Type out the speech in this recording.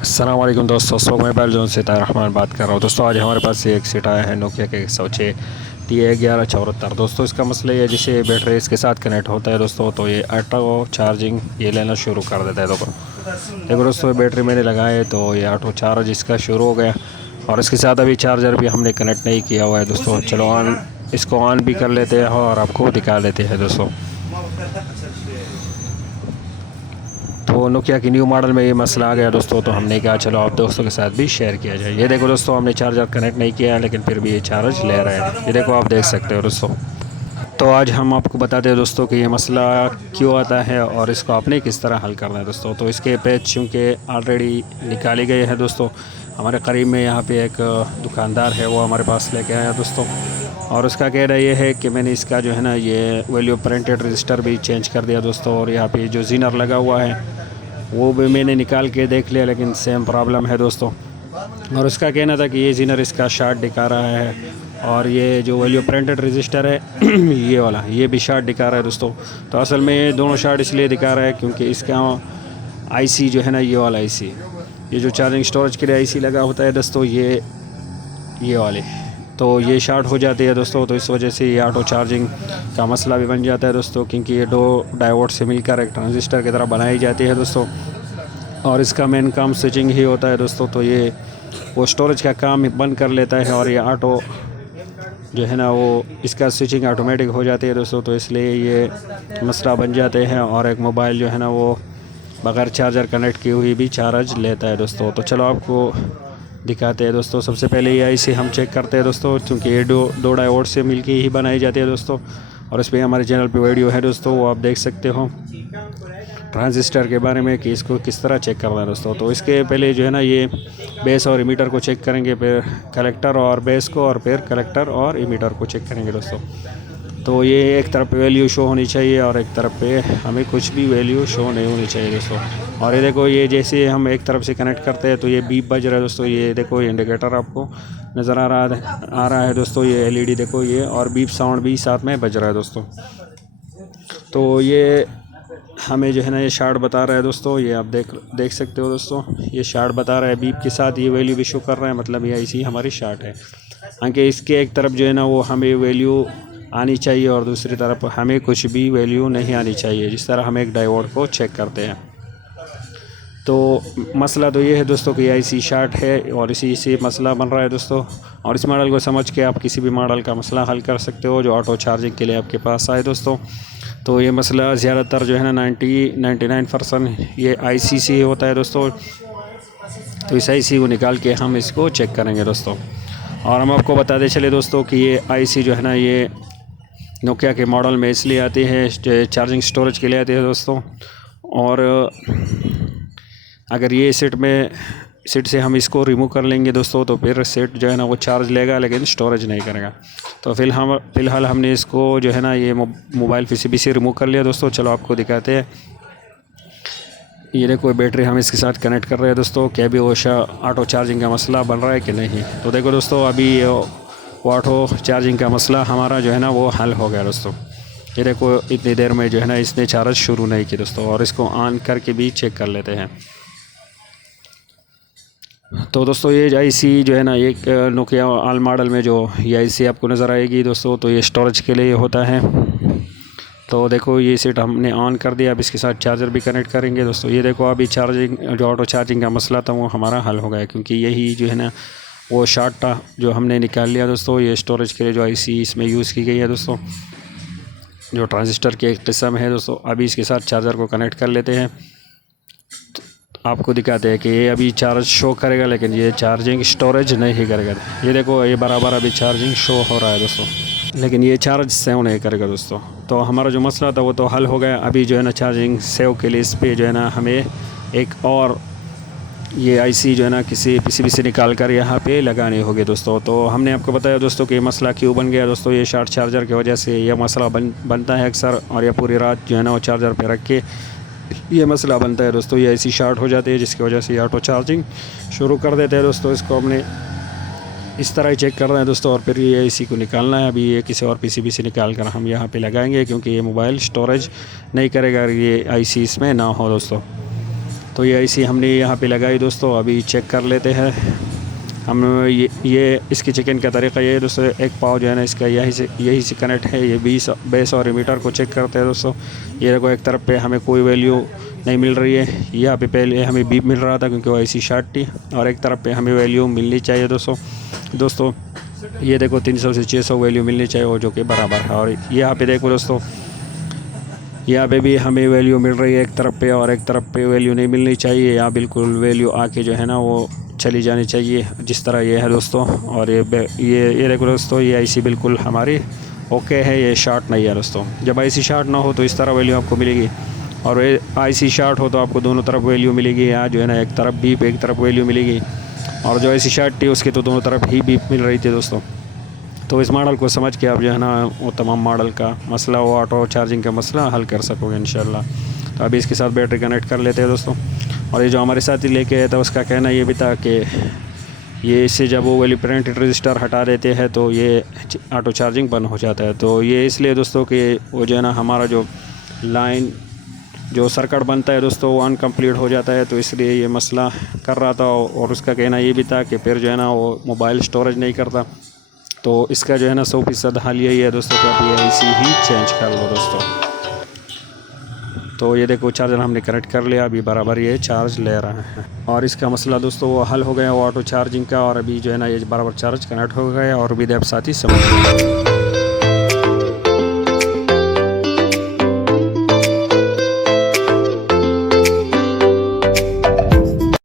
अस्सलाम वालेकुम दोस्तों, मैं बैल जोन से रहमान बात कर रहा हूँ। दोस्तों आज हमारे पास ये एक सेट आया है नोकिया के 106 T1174। दोस्तों इसका मसला ये है, जैसे बैटरी इसके साथ कनेक्ट होता है दोस्तों तो ये ऑटो चार्जिंग ये लेना शुरू कर देता है। देखो दोस्तों बैटरी मैंने लगाए तो ये ऑटो चार्ज इसका शुरू हो गया और इसके साथ अभी चार्जर भी हमने कनेक्ट नहीं किया हुआ है दोस्तों। चलो इसको ऑन भी कर लेते हैं और आपको दिखा लेते हैं दोस्तों। तो नोकिया की न्यू मॉडल में ये मसला आ गया दोस्तों, तो हमने कहा चलो आप दोस्तों के साथ भी शेयर किया जाए। ये देखो दोस्तों हमने चार्जर कनेक्ट नहीं किया है लेकिन फिर भी ये चार्ज ले रहा है। ये देखो आप देख सकते हो दोस्तों। तो आज हम आपको बताते हैं दोस्तों कि ये मसला क्यों आता है और इसको आपने किस तरह हल करना है दोस्तों। तो इसके पेच चूँकि ऑलरेडी निकाले गए हैं दोस्तों, हमारे करीब में यहाँ पे एक दुकानदार है, वो हमारे पास लेके आया दोस्तों। और उसका कहना ये है कि मैंने इसका जो है ना ये वैल्यू प्रिंटेड रजिस्टर भी चेंज कर दिया दोस्तों, और यहाँ पे जो जीनर लगा हुआ है वो भी मैंने निकाल के देख लिया लेकिन सेम प्रॉब्लम है दोस्तों। और उसका कहना था कि ये जीनर इसका शार्ट दिखा रहा है और ये जो वैल्यू प्रिंटेड रजिस्टर है ये वाला ये भी शार्ट दिखा रहा है दोस्तों। तो असल में ये दोनों शार्ट इसलिए दिखा रहा है क्योंकि इसका आईसी जो है ना ये वाला आईसी, ये जो चार्जिंग स्टोरेज के लिए आईसी लगा होता है दोस्तों, ये वाले तो ये शार्ट हो जाती है दोस्तों। तो इस वजह से ये ऑटो चार्जिंग का मसला भी बन जाता है दोस्तों, क्योंकि ये दो डायोड से मिलकर एक ट्रांजिस्टर की तरह बनाई जाती है दोस्तों, और इसका मेन काम स्विचिंग ही होता है दोस्तों। तो ये वो स्टोरेज का काम बंद कर लेता है और ये ऑटो जो है ना वो इसका स्विचिंग ऑटोमेटिक हो जाती है दोस्तों। तो इसलिए ये मसला बन जाते हैं और एक मोबाइल जो है ना वो बगैर चार्जर कनेक्ट की हुई भी चार्ज लेता है दोस्तों। तो चलो आपको दिखाते हैं दोस्तों। सबसे पहले ये आईसी हम चेक करते हैं दोस्तों, क्योंकि ये दो डायोड से मिलके ही बनाई जाती है दोस्तों। और इस पर हमारे चैनल पे वीडियो है दोस्तों, वो आप देख सकते हो ट्रांजिस्टर के बारे में कि इसको किस तरह चेक करना है दोस्तों। तो इसके पहले जो है ना ये बेस और इमीटर को चेक करेंगे, फिर कलेक्टर और बेस को, और फिर कलेक्टर और इमीटर को चेक करेंगे दोस्तों। तो ये एक तरफ वैल्यू शो होनी चाहिए और एक तरफ पे हमें कुछ भी वैल्यू शो नहीं होनी चाहिए दोस्तों। और ये देखो ये जैसे हम एक तरफ से कनेक्ट करते हैं तो ये बीप बज रहा है दोस्तों। ये देखो ये इंडिकेटर आपको नज़र आ रहा है दोस्तों, ये एलईडी देखो ये, और बीप साउंड भी साथ में बज रहा है दोस्तों। तो ये हमें जो है ना ये शार्ट बता रहा है दोस्तों, ये आप देख सकते हो दोस्तों, ये शार्ट बता रहा है बीप के साथ, ये वैल्यू भी शो कर रहा है, मतलब ये ऐसी हमारी शार्ट है। हालांकि इसके एक तरफ जो है ना वो हमें वैल्यू आनी चाहिए और दूसरी तरफ हमें कुछ भी वैल्यू नहीं आनी चाहिए, जिस तरह हम एक डायोड को चेक करते हैं। तो मसला तो ये है दोस्तों कि आईसी शार्ट है और इसी से मसला बन रहा है दोस्तों। और इस मॉडल को समझ के आप किसी भी मॉडल का मसला हल कर सकते हो जो ऑटो चार्जिंग के लिए आपके पास आए दोस्तों। तो ये मसला ज़्यादातर जो है ना 99% ये आईसी से ही होता है दोस्तों। तो इस आईसी को निकाल के हम इसको चेक करेंगे दोस्तों। और हम आपको बताते चले दोस्तों कि ये आईसी जो है ना ये नोकिया के मॉडल में इसलिए आती है, चार्जिंग स्टोरेज के लिए आती है दोस्तों। और अगर ये सेट से हम इसको रिमूव कर लेंगे दोस्तों तो फिर सेट जो है ना वो चार्ज लेगा लेकिन स्टोरेज नहीं करेगा। तो फ़िलहाल हमने इसको जो है ना ये मोबाइल पीसीबी से रिमूव कर लिया दोस्तों। चलो आपको दिखाते हैं। ये देखो बैटरी हम इसके साथ कनेक्ट कर रहे हैं दोस्तों, क्या भी वो ऑटो चार्जिंग का मसला बन रहा है कि नहीं। तो देखो दोस्तों अभी वो ऑटो चार्जिंग का मसला हमारा जो है ना वो हल हो गया दोस्तों। ये देखो इतनी देर में जो है ना इसने चार्ज शुरू नहीं की दोस्तों, और इसको ऑन करके भी चेक कर लेते हैं। तो दोस्तों ये आईसी जो है ना एक नोकिया ऑल मॉडल में जो ये आईसी आपको नज़र आएगी दोस्तों, तो ये स्टोरेज के लिए होता है। तो देखो ये सेट हमने ऑन कर दिया, अब इसके साथ चार्जर भी कनेक्ट करेंगे दोस्तों। ये देखो अभी चार्जिंग जो ऑटो चार्जिंग का मसला था वो हमारा हल हो गया, क्योंकि यही जो है ना वो शार्ट था जो हमने निकाल लिया दोस्तों। ये स्टोरेज के लिए जो आईसी इसमें यूज़ की गई है दोस्तों, जो ट्रांजिस्टर की एक किस्म है दोस्तों। अभी इसके साथ चार्जर को कनेक्ट कर लेते हैं। तो आपको दिखाते हैं कि ये अभी चार्ज शो करेगा लेकिन ये चार्जिंग स्टोरेज नहीं करेगा। ये देखो ये बराबर अभी चार्जिंग शो हो रहा है दोस्तों, लेकिन ये चार्ज सेव नहीं करेगा दोस्तों। तो हमारा जो मसला था वो तो हल हो गया। अभी जो है ना चार्जिंग सेव के लिए इस पर जो है ना हमें एक और ये आईसी जो है ना किसी पीसीबी से निकाल कर यहाँ पे लगानी होगी दोस्तों। तो हमने आपको बताया दोस्तों कि ये मसला क्यों बन गया दोस्तों। ये शार्ट चार्जर की वजह से ये मसला बनता है अक्सर, और ये पूरी रात जो है ना वो चार्जर पे रख के ये मसला बनता है दोस्तों। ये आईसी शार्ट हो जाती है जिसकी वजह से ये ऑटो चार्जिंग शुरू कर देते हैं दोस्तों। इसको हमने इस तरह ही चेक करना है दोस्तों, और फिर ये आईसी को निकालना है। अभी ये किसी और पीसीबी से निकाल कर हम यहाँ पे लगाएंगे, क्योंकि ये मोबाइल स्टोरेज नहीं करेगा ये आईसी इसमें ना हो दोस्तों। तो ये ऐसी हमने यहाँ पे लगाई दोस्तों। अभी चेक कर लेते हैं हम। ये इसकी चेकिंग का तरीका ये है दोस्तों, एक पाव जो है ना इसका यही से कनेक्ट है। ये बेस और एमीटर को चेक करते हैं दोस्तों। ये देखो एक तरफ पे हमें कोई वैल्यू नहीं मिल रही है। यहाँ पे पहले हमें बीप मिल रहा था क्योंकि वो ऐसी शॉर्ट थी, और एक तरफ पे हमें वैल्यू मिलनी चाहिए दोस्तों। ये देखो 300 से 600 वैल्यू मिलनी चाहिए, वो जो कि बराबर है। और यहाँ पे देखो दोस्तों, यहाँ पे भी हमें वैल्यू मिल रही है एक तरफ पे, और एक तरफ पे वैल्यू नहीं मिलनी चाहिए। यहाँ बिल्कुल वैल्यू आके जो है ना वो चली जानी चाहिए, जिस तरह ये है दोस्तों। और ये देखो दोस्तों, ये ऐसी बिल्कुल हमारी ओके है, ये शॉर्ट नहीं है दोस्तों। जब ऐसी शॉर्ट ना हो तो इस तरह वैल्यू आपको मिलेगी, और ऐसी शॉर्ट हो तो आपको दोनों तरफ वैल्यू मिलेगी। यहाँ जो है ना एक तरफ बीप एक तरफ वैल्यू मिलेगी, और जो ऐसी शॉर्ट थी उसकी तो दोनों तरफ ही बीप मिल रही थी दोस्तों। तो इस मॉडल को समझ के आप जो है ना वो तमाम मॉडल का मसला, वो ऑटो चार्जिंग का मसला हल कर सकोगे इंशाल्लाह। तो अभी इसके साथ बैटरी कनेक्ट कर लेते हैं दोस्तों। और ये जो हमारे साथी लेके आया था उसका कहना ये भी था कि ये इससे जब वो वाली प्रिंटेड रजिस्टर हटा देते हैं तो ये ऑटो चार्जिंग बंद हो जाता है। तो ये इसलिए दोस्तों कि वो जो है ना हमारा जो लाइन जो सर्किट बनता है दोस्तों वो अनकम्प्लीट हो जाता है, तो इसलिए ये मसला कर रहा था। और उसका कहना ये भी था कि फिर जो है ना वो मोबाइल स्टोरेज नहीं करता। तो इसका जो है ना 100% हल यही है दोस्तों कि आप ये ऐसी ही चेंज कर लो दोस्तों। तो ये देखो चार्जर हमने कनेक्ट कर लिया, अभी बराबर ये चार्ज ले रहा है। और इसका मसला दोस्तों वो हल हो गया वो ऑटो चार्जिंग का, और अभी जो है ना ये बराबर चार्ज कनेक्ट हो गया, और भी आप साथ ही समझ